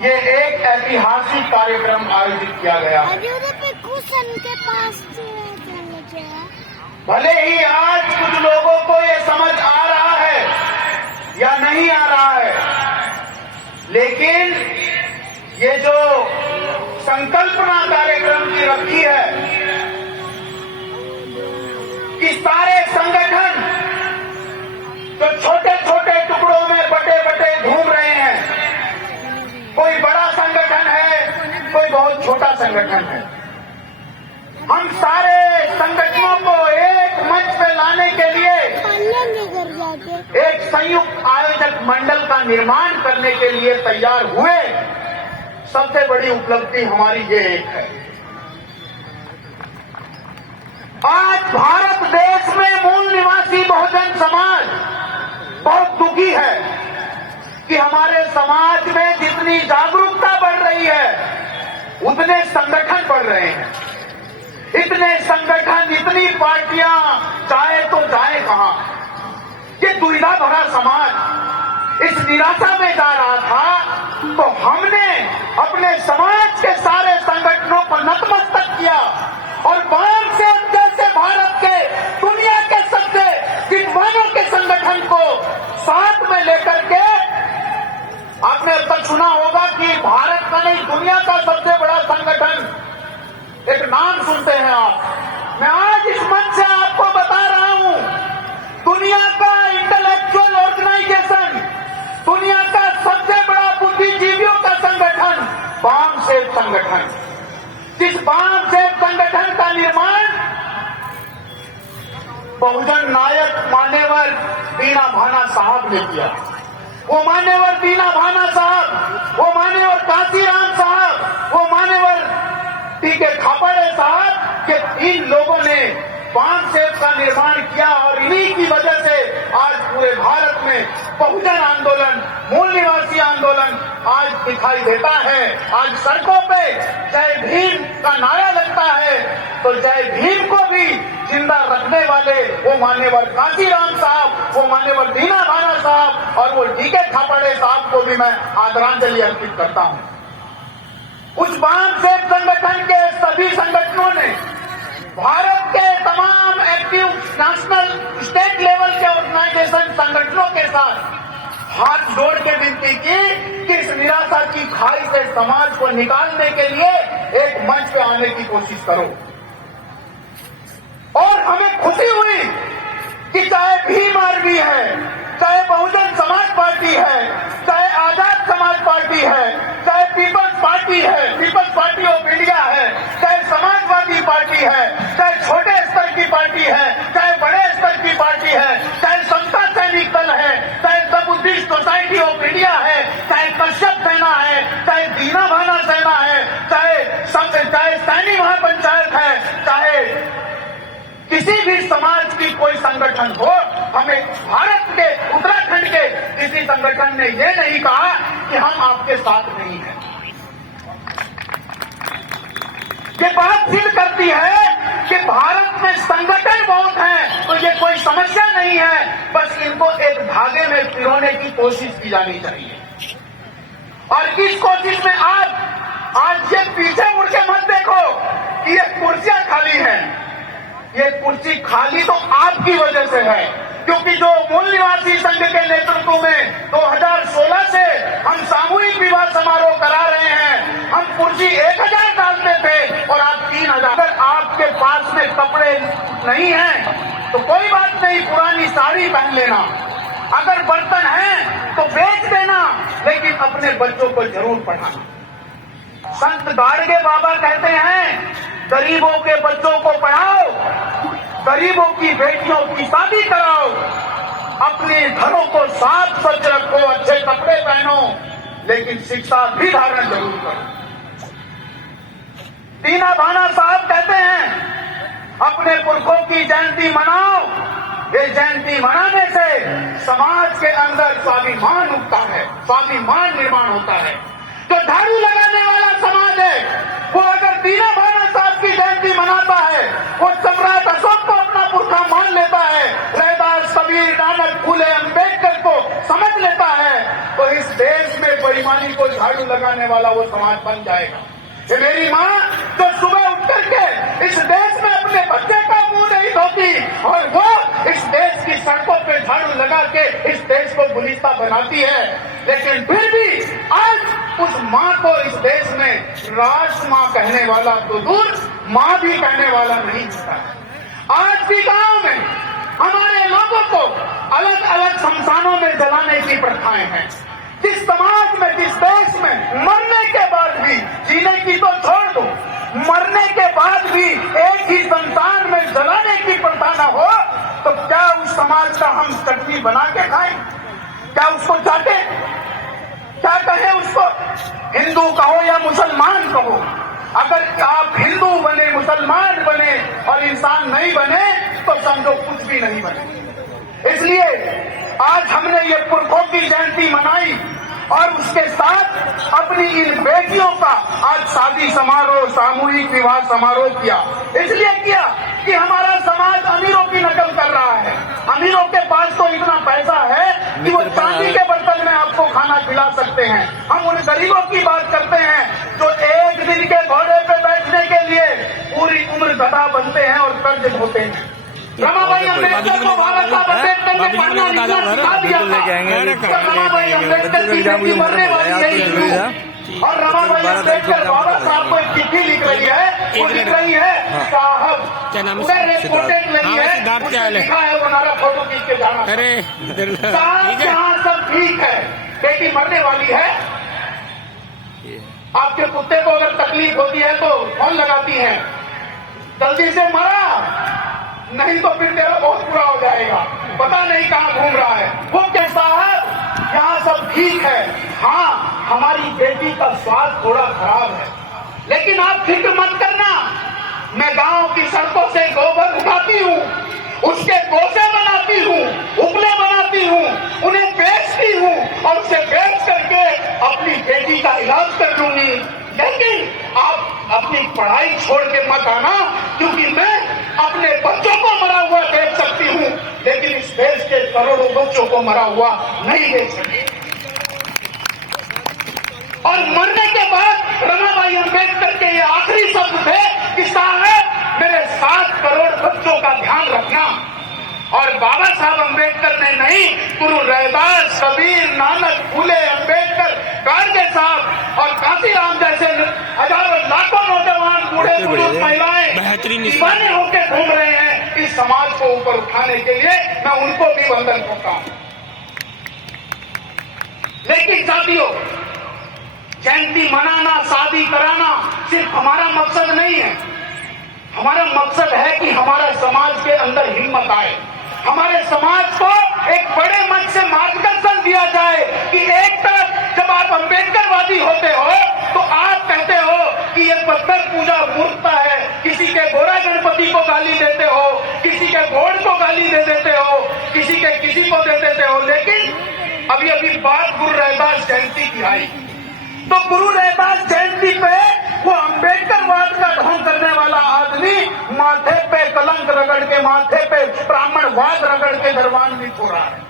ये एक ऐतिहासिक कार्यक्रम आयोजित किया गया। के पास भले ही आज कुछ लोगों को ये समझ आ रहा है या नहीं आ रहा है, लेकिन ये जो संकल्पना कार्यक्रम की रखी है कि सारे संगठन जो छोटे छोटे टुकड़ों में बटे बटे घूम रहे हैं, कोई बड़ा संगठन है, कोई बहुत छोटा संगठन है, हम सारे संगठनों को एक मंच पे लाने के लिए एक संयुक्त आयोजक मंडल का निर्माण करने के लिए तैयार हुए। सबसे बड़ी उपलब्धि हमारी ये एक है। आज भारत देश में मूल निवासी बहुजन समाज बहुत दुखी है कि हमारे समाज में जितनी जागरूकता बढ़ रही है उतने संगठन बढ़ रहे हैं। इतने संगठन, इतनी पार्टियां, चाहे तो जाए कहां। ये दुविधा भरा समाज इस निराशा में जा रहा था, तो हमने अपने समाज के सारे संगठनों को नतमस्तक किया और बाम से जैसे भारत के दुनिया के सबसे विद्वानों के संगठन को साथ में लेकर के, आपने अब तक सुना होगा कि भारत का नहीं दुनिया का सबसे बड़ा संगठन, एक नाम सुनते हैं आप। मैं आज इस मंच से आपको बता रहा हूं, दुनिया का इंटेलेक्चुअल ऑर्गेनाइजेशन, दुनिया का सबसे बड़ा बुद्धिजीवियों का संगठन बामसेफ संगठन। जिस बामसेफ संगठन का निर्माण बहुजन नायक मान्यवर दीना भाना साहब ने किया। वो मान्यवर दीना भाना साहब, वो मान्यवर काशीराम साहब, वो मान्यवर टीके खापड़े साहब के इन लोगों ने बामसेफ का निर्माण किया और इन्हीं की वजह से आज पूरे भारत में बहुजन आंदोलन, मूल निवासी आंदोलन आज दिखाई देता है। आज सड़कों पे जय भीम का नारा लगता है, तो जय भीम को भी जिंदा रखने वाले वो मान्यवर काशीराम साहब, वो मान्यवर दीना भाना साहब और वो टीके खापड़े साहब को भी मैं आदरांजलि अर्पित करता हूं। उस बामसेफ संगठन के सभी संगठनों ने भारत के तमाम एक्टिव नेशनल स्टेट लेवल के ऑर्गेनाइजेशन संगठनों के साथ हाथ जोड़ के विनती की कि इस निराशा की खाई से समाज को निकालने के लिए एक मंच पे आने की कोशिश करो। और हमें खुशी हुई कि चाहे भीम आर्मी है, चाहे बहुजन समाज पार्टी है, चाहे आजाद समाज पार्टी है, चाहे पीपल्स पार्टी है, पीपल्स पार्टी ऑफ इंडिया है, चाहे समाजवादी पार्टी है, चाहे छोटे स्तर की पार्टी है, चाहे बड़े स्तर की पार्टी है, चाहे समता सैनिक दल है, चाहे the Buddhist society of India है, चाहे कश्यप सेना है, चाहे दीना भाना सेना है, चाहे सैनी महापंचायत है, चाहे किसी भी समाज की कोई संगठन हो, हमें भारत के उत्तराखंड के किसी संगठन ने ये नहीं कहा कि हम आपके साथ नहीं हैं। ये बात सिद्ध करती है कि भारत में संगठन बहुत हैं, तो ये कोई समस्या नहीं है, बस इनको एक धागे में पिरोने की कोशिश की जानी चाहिए। और इस कोशिश में आप आज ये पीछे मुड़ के मत देखो कि ये कुर्सियां खाली हैं। ये कुर्सी खाली तो आपकी वजह से है, क्योंकि जो मूल निवासी संघ के नेतृत्व में 2016 से हम सामूहिक विवाह समारोह करा रहे हैं। हम कुर्सी 1000 डालते थे और आप 3000। अगर आपके पास में कपड़े नहीं हैं तो कोई बात नहीं, पुरानी साड़ी पहन लेना। अगर बर्तन हैं तो बेच देना, लेकिन अपने बच्चों को जरूर पढ़ाना। संत गाड़गे बाबा कहते हैं, गरीबों के बच्चों को पढ़ाओ, गरीबों की बेटियों की शादी कराओ, अपने घरों को साफ स्वच्छ रखो, अच्छे कपड़े पहनो, लेकिन शिक्षा भी धारण जरूर करो। दीना भाना साहब कहते हैं, अपने पुरखों की जयंती मनाओ। ये जयंती मनाने से समाज के अंदर स्वाभिमान उठता है, स्वाभिमान निर्माण होता है। जो झाड़ू लगाने वाला समाज है, वो अगर दीना भाना साहब की जयंती मनाता है, वो सम्राट अशोक को अपना पुरखा मान लेता है, रैदास, कबीर, नानक, फूले, अम्बेडकर को समझ लेता है तो इस देश में बेईमानी को झाड़ू लगाने वाला वो समाज बन जाएगा। ये मेरी माँ जो सुबह उठ करके इस देश में अपने बच्चे का मुंह नहीं धोती और वो इस देश की सड़कों पे झाड़ू लगा के इस देश को गुलिस्ता बनाती है, लेकिन फिर भी आज उस माँ को इस देश में राष्ट्र माँ कहने वाला तो दूर माँ भी कहने वाला नहीं मिलता है। आज भी गांव में हमारे लोगों को अलग अलग शमशानों में जलाने की प्रथाएं हैं। जिस समाज में, जिस देश में मरने के बाद भी, जीने की तो छोड़ दो, मरने के बाद भी एक ही शमशान में जलाने की प्रथा न हो, तो क्या उस समाज का हम चटनी बना के खाएं? क्या उसको चाटे? क्या कहें उसको? हिंदू कहो या मुसलमान कहो, अगर आप हिंदू बने, मुसलमान बने और इंसान नहीं बने तो समझो कुछ भी नहीं बने। इसलिए आज हमने ये पुरखों की जयंती मनाई और उसके साथ अपनी इन बेटियों का आज शादी समारोह, सामूहिक विवाह समारोह किया। इसलिए किया कि हमारा समाज अमीरों की नकल कर रहा है। अमीरों के पास तो इतना पैसा है कि वो चांदी के बर्तन में आपको खाना खिला सकते हैं। हम उन गरीबों की बात करते हैं जो एक दिन के घोड़े पे बैठने के लिए पूरी उम्र गधा बनते हैं और कर्ज ढोते हैं। रमाबाई अम्बेडकर को बाबा साहब अम्बेडकर ने पढ़ना लिखना सिखा दिया था। रमाबाई अम्बेडकर की बेटी मरने वाली है और रमाबाई अम्बेडकर बाबा साहब को एक चिट्ठी लिख रही है। वो लिख रही है, साहब उधर रिपोर्टेड नहीं है, उसने लिखा है वो हमारा फोटो खींच के जाना। साहब यहाँ सब ठीक है, बेटी मरने वाली है। आपके कुत्ते को अगर तकलीफ होती है तो फोन लगाती है, जल्दी से मरा नहीं तो फिर तेरा बहुत बुरा हो जाएगा, पता नहीं कहाँ घूम रहा है। वो कैसा है? यहाँ सब ठीक है, हाँ हमारी बेटी का स्वास्थ्य थोड़ा खराब है, लेकिन आप फिक्र मत करना, मैं गांव की सड़कों से गोबर उठाती हूँ, उसके गोसे बनाती हूँ, उपले बनाती हूँ, उन्हें बेचती हूँ और उसे बेच करके अपनी बेटी का इलाज कर दूंगी। लेकिन आप अपनी पढ़ाई छोड़ के मत आना, क्योंकि मैं अपने बच्चों को मरा हुआ देख सकती हूँ, लेकिन इस देश के करोड़ों बच्चों को मरा हुआ नहीं देख सकती। और मरने के बाद रमाबाई अम्बेडकर के ये आखिरी शब्द थे कि साहब मेरे 7 करोड़ बच्चों का ध्यान रखना। और बाबा साहब अम्बेडकर ने नहीं, गुरु रैदास, कबीर, नानक, फूले, अम्बेडकर, गाडगे साहब और कांसीराम जैसे हजारों लाखों नौजवान, बूढ़े बुजुर्ग, महिलाएं दीवाने होकर घूम रहे हैं इस समाज को ऊपर उठाने के लिए। मैं उनको भी वंदन करता हूं। लेकिन साथियों, जयंती मनाना, शादी कराना सिर्फ हमारा मकसद नहीं है। हमारा मकसद है कि हमारा समाज के अंदर हिम्मत आए, हमारे समाज को एक बड़े मंच से मार्गदर्शन दिया जाए कि एक तरफ जब आप अम्बेडकरवादी होते हो तो आप कहते हो कि ये पत्थर पूजा मूर्खता है, किसी के गोरा गणपति को गाली देते हो, किसी के घोड़ को गाली दे देते हो, किसी के किसी को दे देते हो। लेकिन अभी अभी बात गुरु रैदास जयंती की आई, तो गुरु रैदास जयंती पे वो अम्बेडकरवाद का ढोंग करने वाला आदमी माथे पे कलंक रगड़ के, माथे पे ब्राह्मणवाद रगड़ के गर्वान्वित हो रहा है।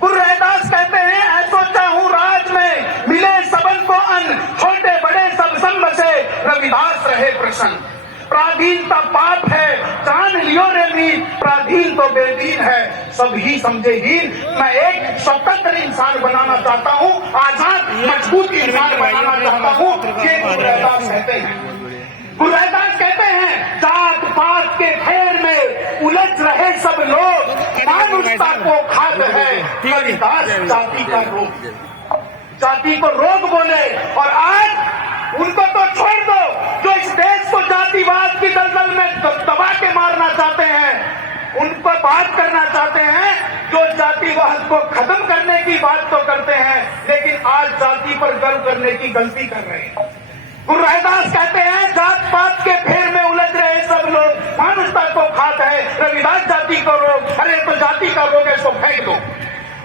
गुरु रैदास कहते हैं, ऐसो चाहूं राज में मिले सबन को अन्न, छोटे बड़े सब संग बसे, रविदास रहे प्रसन्न। प्राधीनता पाप है, जान लियो रे मीन, प्राधीन तो बेदीन है, सब ही समझे हीन। मैं एक स्वतंत्र इंसान बनाना चाहता हूँ, आजाद मजबूत इंसान बनाना चाहता हूँ, ये गुरु रैदास कहते हैं। गुरु रैदास कहते हैं, जात पात के फेर में उलझ रहे सब लोग, मानवता को खाद है रविदास जाति का रोग। जाति को रोग बोले, और आज उनको तो छोड़ दो जो इस देश को जातिवाद की दलदल में दबा के मारना चाहते हैं, उनको बात करना चाहते हैं जो जातिवाद को खत्म करने की बात तो करते हैं, लेकिन आज जाति पर गर्व करने की गलती कर रहे हैं। गुरु रैदास कहते हैं, जात पात के फेर में उलझ रहे सब लोग, मानवता को खात है रविदास जाति को रोग। अरे तो जाति का रोग है, इसको फेंक दो।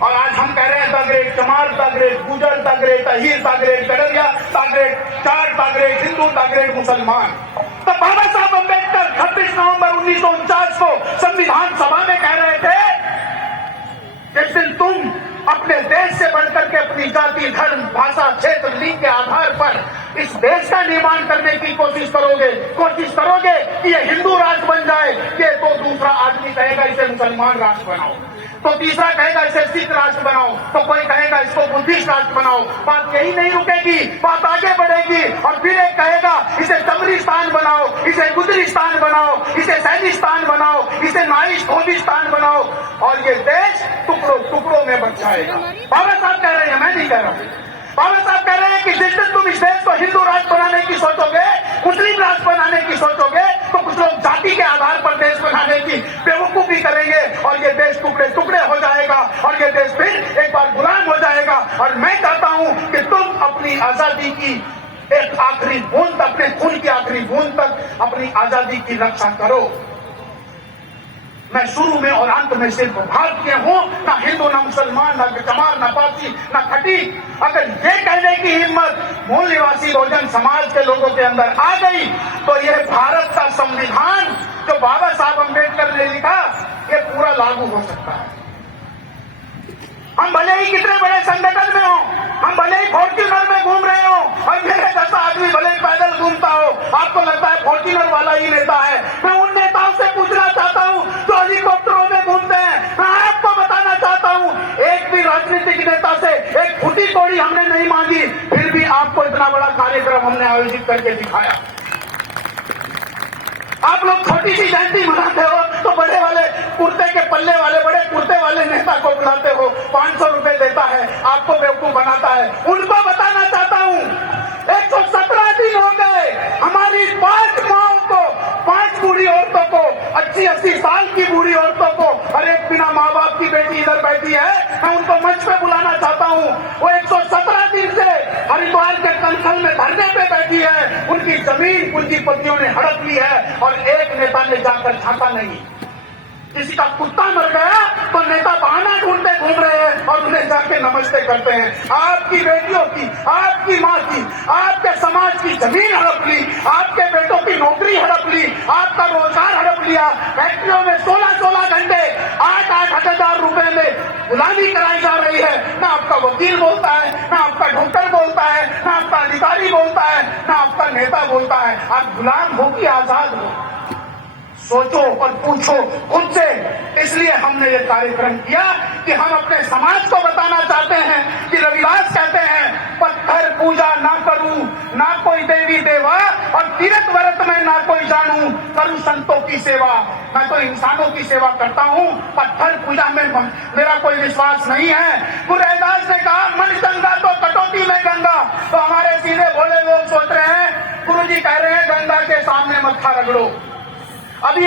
और आज हम कह रहे हैं the great Chamar, the great Gujjar, the great Ahir, the great Gadariya, the great Jat, the great Hindu, the great Musalman. तो बाबा साहब अम्बेडकर 26 नवंबर 1949 को संविधान सभा में कह रहे थे, जिस दिन तुम अपने देश से बढ़कर के अपनी जाति, धर्म, भाषा, क्षेत्र, लिंग के आधार पर इस देश का निर्माण करने की कोशिश करोगे कि ये हिंदू राष्ट्र बन जाए, ये तो दूसरा आदमी कहेगा इसे मुसलमान राष्ट्र बनाओ, तो तीसरा कहेगा इसे सिख राष्ट्र बनाओ, तो कोई कहेगा इसको बुद्धिस्ट राष्ट्र बनाओ। बात यही नहीं रुकेगी, बात आगे बढ़ेगी और फिर एक कहेगा इसे तमरिस्तान बनाओ, इसे गुजरिस्तान बनाओ, इसे सैनिस्तान बनाओ, इसे नाइश धोबिस्तान बनाओ और ये देश टुकड़ों टुकड़ों में बच जाएगा। बाबा साहब कह रहे हैं, मैं नहीं कह रहा हूं। बाबा साहब कह रहे हैं कि जिस दिन तुम इस देश को हिंदू राष्ट्र बनाने की सोचोगे, मुस्लिम राष्ट्र बनाने की सोचोगे, तो कुछ लोग जाति के आधार पर देश बनाने की बेवकूफी करेंगे और ये देश टुकड़े टुकड़े हो जाएगा और ये देश फिर एक बार गुलाम हो जाएगा। और मैं चाहता हूं कि तुम अपनी आजादी की एक आखिरी बूंद, अपने खून की आखिरी बूंद तक अपनी आजादी की रक्षा करो। मैं शुरू में और अंत में सिर्फ भारतीय हूं, ना हिंदू, ना मुसलमान, ना चमार, ना पारसी, ना खटीक। अगर ये कहने की हिम्मत मूल निवासी बहुजन समाज के लोगों के अंदर आ गई तो यह भारत का संविधान जो बाबा साहब अम्बेडकर ने लिखा, ये पूरा लागू हो सकता है। हम भले ही कितने बड़े संगठन में हो, हम भले ही फॉर्च्यूनर में घूम रहे हो और मेरे जैसा आदमी भले ही पैदल घूमता हो, आपको लगता है फॉर्च्यूनर वाला ही नेता है। मैं उन नेताओं से पूछना चाहता हूं जो हेलीकॉप्टरों में घूमते हैं। मैं आपको बताना चाहता हूं, एक भी राजनीतिक नेता से एक फुटी कौड़ी हमने नहीं मांगी, फिर भी आपको इतना बड़ा कार्यक्रम हमने आयोजित करके दिखाया। आप लोग छोटी सी जयंती मनाते हो तो बड़े वाले कुर्ते के पल्ले वाले, बड़े कुर्ते वाले नेता को बुलाते हो, 500 रुपए देता है, आपको बेवकूफ बनाता है। उनको बताना चाहता हूं, 117 दिन हो गए हमारी 5 माओं को, 5 बूढ़ी औरतों को, 80-80 साल की बूढ़ी औरतों को, और एक बिना माँ बाप की बेटी इधर बैठी है, मैं उनको मंच पे बुलाना चाहता हूं। वो 117 दिन से हरिद्वार के कनखल में धरने पे बैठी है, उनकी जमीन पूंजीपतियों ने हड़प ली है और एक नेता ने जाकर झांका नहीं। किसी का कुत्ता मर गया तो नेता बहाना ढूंढते घूम रहे हैं और उन्हें जाके नमस्ते करते हैं। आपकी बेटियों की, आपकी माँ की, आपके समाज की जमीन हड़प ली, आपके बेटों की नौकरी हड़प ली, आपका रोजगार हड़प लिया। फैक्ट्रियों में 16-16 घंटे 8-8 हजार रुपए में गुलामी कराई जा रही है। ना आपका वकील बोलता है, ना आपका डॉक्टर बोलता है, ना आपका अधिकारी बोलता है, ना आपका नेता बोलता है। आप गुलाम हो कि आजाद हो? सोचो और पूछो खुद से। इसलिए हमने ये कार्यक्रम किया कि हम अपने समाज को बताना चाहते हैं कि रविदास कहते हैं, पत्थर पूजा ना करूं, ना कोई देवी देवा, और तीर्थ व्रत में ना कोई जानू, करूं संतों की सेवा। मैं तो इंसानों की सेवा करता हूं, पत्थर पूजा में मेरा कोई विश्वास नहीं है। गुरु रविदास ने कहा, मन गंगा तो कटौती में गंगा। तो हमारे सीधे भोले लोग सोच रहे हैं, गुरु जी कह रहे हैं गंगा के सामने मत्था रगड़ो। अभी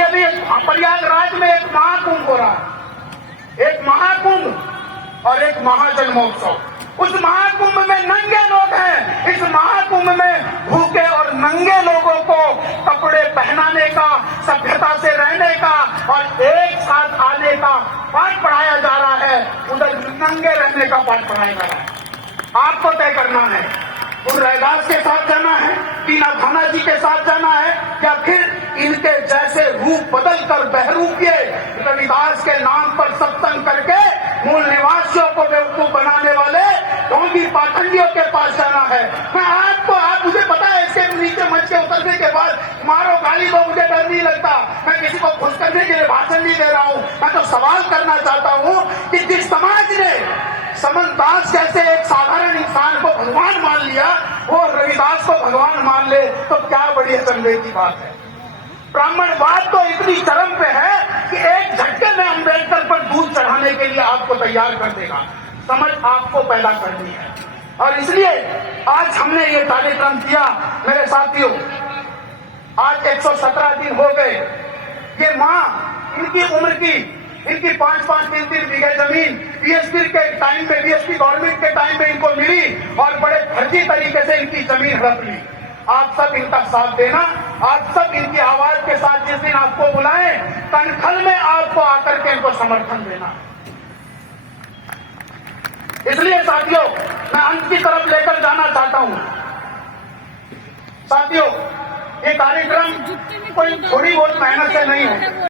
प्रयागराज में एक महाकुंभ हो रहा है, एक महाकुंभ और एक महाजन्मोत्सव। उस महाकुंभ में नंगे लोग हैं। इस महाकुंभ में भूखे और नंगे लोगों को कपड़े पहनाने का, सभ्यता से रहने का और एक साथ आने का पाठ पढ़ाया जा रहा है, उधर नंगे रहने का पाठ पढ़ाया जा रहा है। आपको तय करना है, गुरु रविदास के साथ जाना है, टीना भाना जी के साथ जाना है, या फिर इनके जैसे रूप बदल कर बहरूपिये रविदास के नाम पर सत्संग करके मूल निवासियों को बेवकूफ बनाने वाले ढोंगी पाखंडियों के पास जाना है। मैं आप मुझे पता है, इसके नीचे मंच के उतरने के बाद मारो गाली दो, मुझे डर नहीं लगता। मैं किसी को खुश करने के लिए भाषण नहीं दे रहा हूं। मैं तो सवाल करना चाहता हूं कि जिस समाज ने समनदास जैसे एक साधारण इंसान को भगवान मान लिया, वो रविदास को भगवान मान ले, तो क्या बड़ी संदेह की बात है। ब्राह्मणवाद तो इतनी चरम पे है कि एक झटके में अम्बेडकर पर दूध चढ़ाने के लिए आपको तैयार कर देगा। समझ आपको पैदा करनी है और इसलिए आज हमने ये कार्यक्रम किया। मेरे साथियों, आज 117 दिन हो गए। ये माँ, इनकी उम्र की, इनकी 5-5, 3-3 बीघे जमीन बीएसपी के टाइम में, बीएसपी गवर्नमेंट के टाइम में इनको मिली और बड़े फर्जी तरीके से इनकी जमीन हड़प ली। आप सब इनका साथ देना, आप सब इनकी आवाज के साथ जिस दिन आपको बुलाएं, कनखल में आपको आकर के इनको समर्थन देना। इसलिए साथियों, मैं अंत की तरफ लेकर जाना चाहता हूं। साथियों, ये कार्यक्रम कोई थोड़ी बहुत मेहनत से नहीं हो।